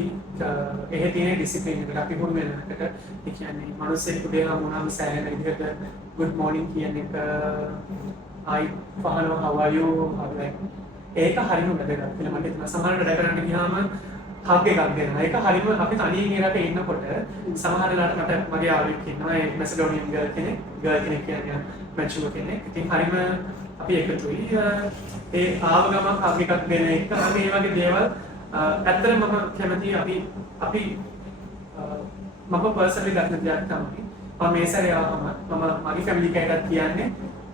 එහෙ තියෙන ඩිසිප්ලින් එකට අපි හුරු වෙනකට ඒ කියන්නේ මිනිස්සෙක් උදේ හමුනාම සෑහෙන විදිහට good morning කියන එක ආයි පහනවා how are you ඒක හරිම වැදගත් කියලා මට හිතෙනවා. සමහර වැඩ කරන්න ගියාම හග් එකක් දෙනවා. ඒක හරිම අපි තනියෙන් ඒ රටේ ඉන්නකොට සමහර වෙලාවට මට මගේ යාළුවෙක් ඉන්නවා ඒ මැසඩෝනියන් ගර්ල් කෙනෙක් කියන්නේ මැචුව කෙනෙක්. ඉතින් හරිම අපි එකතුයි. ඒ ආව ගමන් හග් එකක් දෙන එක මේ වගේ දේවල් ඇත්තටම මම කැමතියි අපි මම පර්සනලි ගන්න දෙයක් තමයි. මම මේ සැරේ ආවම මම මගේ ෆැමිලි එකටත් කියන්නේ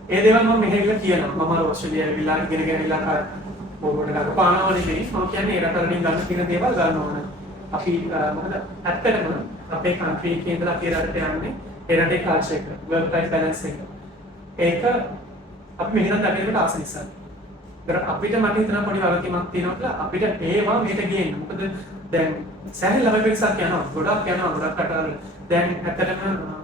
ඒ දේවල් මම මෙහෙවිලා කියනවා. මම ඕස්ට්‍රේලියාවේ විලා ඉගෙනගෙන ඉලා බෝඩ් එකක පානවා නෙමෙයි. මම කියන්නේ ඒ රටවලින් ගන්න තියෙන දේවල් ගන්න ඕන. අපි මොකද ඇත්තටම අපේ කන්ට්‍රි එකේ ඉඳලා අපේ රටට යන්නේ ඒ රටේ කල්චර් එක, work life balance එක. ඒක අපි මෙහෙම දකිනකොට ආස නිසා. ඒතර අපිට මට හිතන පොඩි වගකීමක් තියෙනවා කියලා අපිට ඒවා මෙහෙට ගේන්න. මොකද දැන් සෑහෙන ළමයි පිරිසක් යනවා. ගොඩක් රටවල. දැන් ඇත්තටම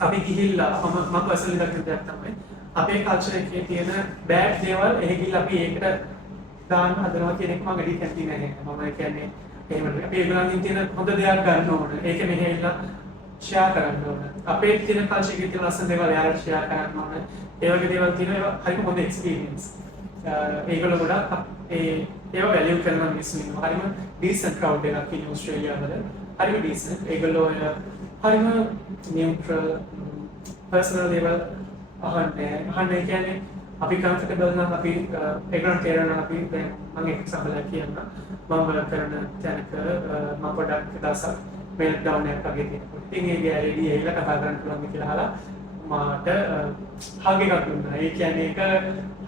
අපි ගිහිල්ලා මම පර්සනලි දකින දෙයක් තමයි අපේ කල්චර් එකේ තියෙන බෑඩ් දේවල් එහෙ ගිහිල්ලා අපි ඒකට දාන්න හදනවා කියන එක මම වැඩි කැමති නැහැ. මම කියන්නේ එහෙම නෙවෙයි. අපි ඒගොල්ලන්ගෙන් තියෙන හොඳ දෙයක් ගන්න ඕන. ඒක මෙහෙilla ෂෙයා කරන්න ඕන. අපේ තියෙන කල්චර් එකේ තියෙන ලස්සන දේවල් යාළුවට ෂෙයා කරන්න ඕන. ඒ වගේ දේවල් තියෙනවා ඒවා හරිම හොඳ එක්ස්පීරියන්ස්. ඒගොල්ලෝ ගොඩක් ඒවා වැලියු කරන මිනිස්සු ඉන්නවා. හරිම ඩීසන්ට් ක්‍රවුඩ් එකක් ඉන්නේ ඕස්ට්‍රේලියාව වල. හරිම ඩීසන්ට්. ඒගොල්ලෝ හරිම නියුට්‍රල් පර්සනල් දේවල් අහන්නේ කියන්නේ අපි කම්ෆර්ටබල් නම් අපි ඒගොල්ලන්ට තේරෙනවා අපි දැන් මම එක සම්බලයක් කියන්න මම වල කරන තැනක මම පොඩක් දවසක් මෙල් ඩවුන් එකක් වගේ තියෙනවා. ඉතින් ඒ ගෑලරි ඇවිල්ලා කතා කරන්න පුළුවන් කියලා අහලා මාට හග් එකක් දුන්නා. ඒ කියන්නේ ඒක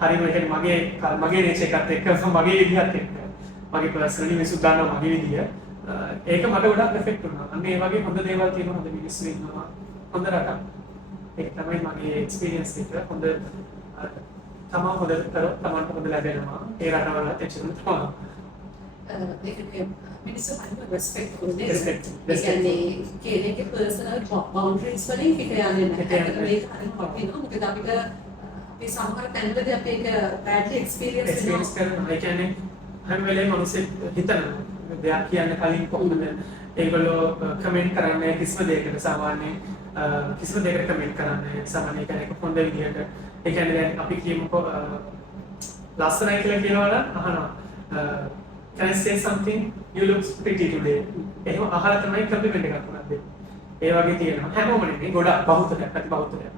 හරිම ඒ කියන්නේ මගේ නේචර් එකත් එක්ක මගේ විදිහත් එක්ක මගේ පර්සනලි මිනිස්සු ගන්නවා මගේ විදිය. ඒක මට ගොඩක් එෆෙක්ට් වුණා. අන්න ඒ වගේ හොඳ දේවල් තියෙනවා, හොඳ මිනිස්සු ඉන්නවා, හොඳ රටක්. ඒක තමයි මගේ එක්ස්පීරියන්ස් එක. හොඳ තමා හොඳ කරොත් තමන්ට හොඳ ලැබෙනවා. ඒ රටවලත් එච්චරම තමයි. ඒක මිනිස්සු හරිම රෙස්පෙක්ට්ෆුල් නේ. ඒ කියන්නේ කෙනෙක්ගේ පර්සනල් බවුන්ඩරිස් වලින් පිට යන්නේ නැහැ. ඒක මේක හරිම වටිනවා. මොකද අපිට අපි සමහර තැන්වලදී අපි ඒක බෑඩ්ලි එක්ස්පීරියන්ස් කරනවා. ඒ කියන්නේ හැම වෙලේම මිනිස්සු හිතනවා දෙයක් කියන්න කලින් කොහොමද ඒගොල්ලෝ කමෙන්ට් කරන්නේ කිසිම දෙයකට සාමාන්‍යයෙන් කිසිම දෙයකට කමෙන්ට් කරන්නේ සාමාන්‍යයෙන් කෙනෙක් හොඳ විදියට ඒ කියන්නේ දැන් අපි කියමුකෝ ලස්සනයි කියලා කියනවනම් අහනවා can I say something you look pretty today එහෙම අහලා තමයි කම්ප්ලිමන්ට් එකක් කරන්නේ ඒ වගේ තියෙනවා හැමෝම නෙමෙයි ගොඩක් බහුතරයක් අති බහුතරයක්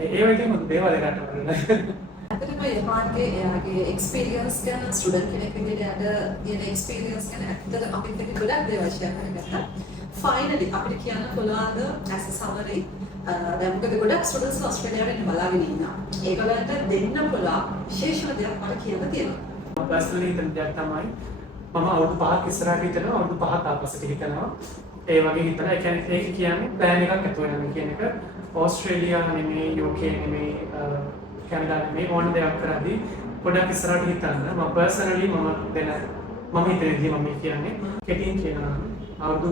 ඒ වගේ මොකද දේවල් එකට වල ඇත්තටම යමාන්ගේ එයාගේ එක්ස්පීරියන්ස් ගැන ස්ටුඩන්ට් කෙනෙක් විදිහට එයාට තියෙන එක්ස්පීරියන්ස් ගැන ඇත්තට අපිට ගොඩක් දේවල් ෂෙයා කරගත්තා. ෆයිනලි අපිට කියන්න පුළුවන්ද as a summary දැන් මොකද ගොඩක් ස්ටුඩන්ට්ස් ඕස්ට්‍රේලියාවෙන් බලාගෙන ඉන්නවා. ඒගොල්ලන්ට දෙන්න පුළුවන් විශේෂම දෙයක් මට කියන්න තියෙනවා. මම පර්සනලි හිතන දෙයක් තමයි මම අවුරුදු 5ක් ඉස්සරහට හිතනවා අවුරුදු 5ක් ආපස්සට හිතනවා. ඒ වගේ හිතන ඒ කියන්නේ ප්ලෑන් එකක් ඇතුව වෙනවා කියන එක ඕස්ට්‍රේලියා නෙමෙයි UK නෙමෙයි කැනඩා නෙමෙයි ඕන දෙයක් කරද්දී පොඩක් ඉස්සරහට හිතන්න මම පර්සනලි මම හිතන්නේ මම කියන්නේ කෙටියෙන් කියනවා අවුරුදු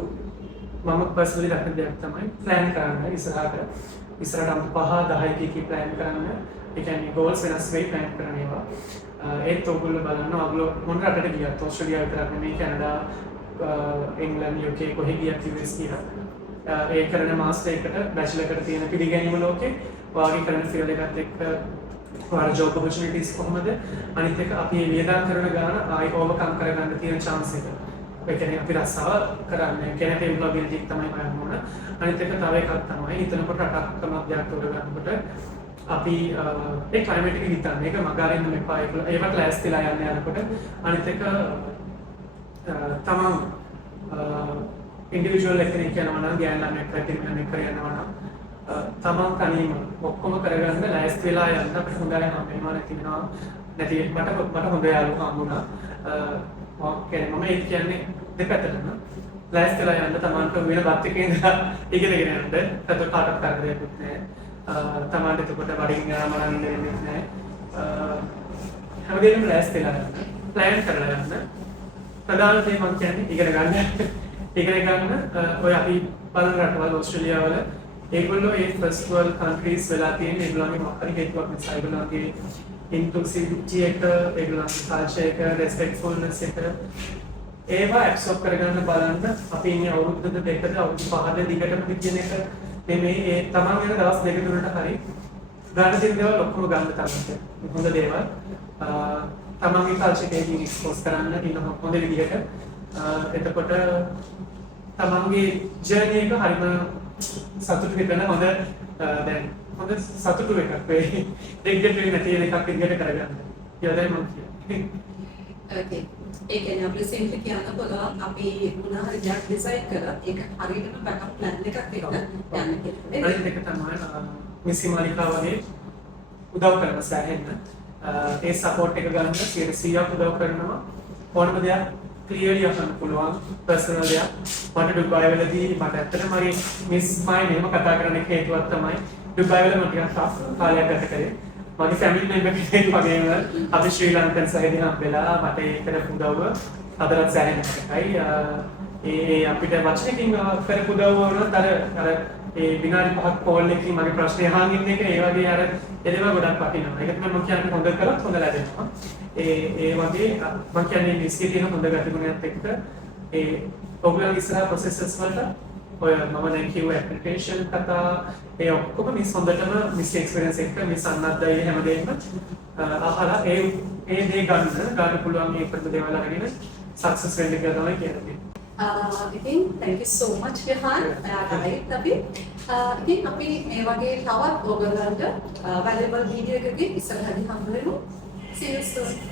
මම පර්සනලි දකින දෙයක් තමයි ප්ලෑන් කරන්න ඉස්සරහට අවුරුදු 5 10 කී ප්ලෑන් කරන්න ඒ කියන්නේ ගෝල්ස් වෙනස් වෙයි ප්ලෑන් කරන ඒවා ඒත් ඔයගොල්ලෝ බලන්න ඔයගොල්ලෝ මොන රටකට ගියත් ඕස්ට්‍රේලියාව විතරක් නෙමෙයි කැනඩා ඉංග්ලන්ඩ් UK කොහෙ ගියත් US කියලා ඒ කරන මාස්ටර් එකට බැචලර් එකට තියෙන පිළිගැනීම ලෝකේ ඔයාගේ කරන ෆීල්ඩ් එකත් එක්ක ඔයාලා ජොබ් ඔපචුනිටිස් කොහොමද අනිත් එක අපි මේ වියදම් කරන ගාන ආයි ඕවර්කම් කරගන්න තියෙන chance එක. ඒ කියන්නේ අපි රස්සාව කරන්නේ කියන්නේ අපි එම්ප්ලොයබිලිටි තමයි හොයන්න ඕන. අනිත් එක තව එකක් තමයි හිතනකොට රටක් මැදයක් තෝරගන්නකොට අපි ඒ ක්ලයිමේට් එක හිතන්නේ ඒක මගහරින්න මෙපා ඒවට ලෑස්තිලා යන්න යනකොට අනිත් එක තමන් ඉන්ඩිවිජුවල් එකෙක් යනවා නම් ගෑන් ළමයෙක් පැතිරෙන එක යනවා නම් තමන් තනියම ඔක්කොම කරගන්න ලෑස්ති වෙලා යන්න අපිට හොඳයි හම්බෙනවා නැති මට හොඳ යාළුවෝ හම්බුණා මම ඒ කියන්නේ දෙපැත්තටම ලෑස්තිලා යන්න තමන්ට වෙන බත් එකේ ඉඳලා ඉගෙනගෙන යන්න ඒකට කාටවත් කරදරයක්වත් නැහැ තමන්ට එතකොට වඩින් යනවා නම් වෙන්නේ නැහැ හැමදේම ලෑස්තිලා යන්න ප්ලෑන් කරලා යන්න ප්‍රධාන දේ මම කියන්නේ ඉගෙන ගන්න ඔය අපි බලන රටවල් ඕස්ට්‍රේලියාව වල ඒගොල්ලෝ ඒ ෆස්ට් වර්ල්ඩ් කන්ට්‍රීස් වෙලා තියෙන ඒගොල්ලන්ගේ මොකක්ද හේතුවක් නිසා ඒගොල්ලන්ගේ ඉන්ක්ලූසිවිටි එක ඒගොල්ලන්ගේ කල්චර් එක රෙස්පෙක්ට්ෆුල්නස් එක ඒවා ඇබ්සෝබ් කරගන්න බලන්න අපි ඉන්නේ අවුරුදු දෙකද අවුරුදු 5ද දිගටම කියන එක නෙමෙයි ඒ තමන් වෙන දවස් දෙක තුනට හරි ගන්න තියෙන දේවල් ඔක්කොම ගන්න තමයි හොඳ දේවල් තමන්ගේ කල්චර් එකේ එක්ස්පෝස් කරන්න ඉන්න හොඳ විදිහට එතකොට තමන්ගේ ජර්නි එක හරිම සතුටු වෙන හොඳ දැන් හොඳ සතුටු එකක් වෙයි දෙග්ගට නැති එකක් විදිහට කරගන්න. ඊළඟට මම කියන්නේ. ඕකේ. ඒ කියන්නේ අපිට සිම්පලි කියන්න පුළුවන් අපි මොනවා හරි දෙයක් ඩිසයිඩ් කරලා ඒක හරියටම බෑකප් ප්ලෑන් එකක් එක්ක යන්න කියලා. අනිත් එක තමයි මිසි මාලිකා වගේ උදව් කරන සෑහෙන්න ඒ සපෝට් එක ගන්න 100ක් උදව් කරනවා ඕනම දෙයක් ක්ලියර්ලි අහන්න පුළුවන් පර්සනල් දෙයක්. මට ඩුබායි වලදී මට ඇත්තටම මගේ මිස් මයි මෙහෙම කතා කරන්න හේතුවක් තමයි ඩුබායි වල මම ටිකක් කාලයක් ගත කරේ. මගේ ෆැමිලි මෙම්බර් කෙනෙක් වගේම අපි ශ්‍රී ලංකන් සහයදී හම්බෙලා මට ඒකට උදව්ව අදටත් සෑහෙන එකයි. ඒ අපිට වචනකින් කරපු උදව්ව වුණත් අර ඒ විනාඩි 5ක් කෝල් එකකින් මගේ ප්‍රශ්නේ අහන් ඉන්න එක ඒ වගේ අර එදෙම ගොඩක් වටිනවා. ඒක තමයි මම කියන්නේ හොඳ කරත් හොඳ ලැබෙනවා. ඒ වගේ මම කියන්නේ මිස්ගේ තියෙන හොඳ ගතිගුණයත් එක්ක ඒ ඔයගොල්ලෝ ඉස්සරහ ප්‍රොසෙසර්ස් වලට ඔය මම දැන් කිව්ව ඇප්ලිකේෂන් කතා ඒ ඔක්කොම මිස් හොඳටම මිස් එක්ස්පීරියන්ස් එක මිස් අන්නද්දයි හැමදේම අහලා ඒ දේ ගන්න පුළුවන් මේ ප්‍රති දේවල් අරගෙන සක්සස් වෙන්න කියලා තමයි කියන්නේ. ඉතින් thank you so much Rehan. ඔයාලට අපි ඉතින් අපි මේ වගේ තවත් ඔයගොල්ලන්ට valuable video එකකින් ඉස්සරහදී හම්බ වෙමු. See you soon.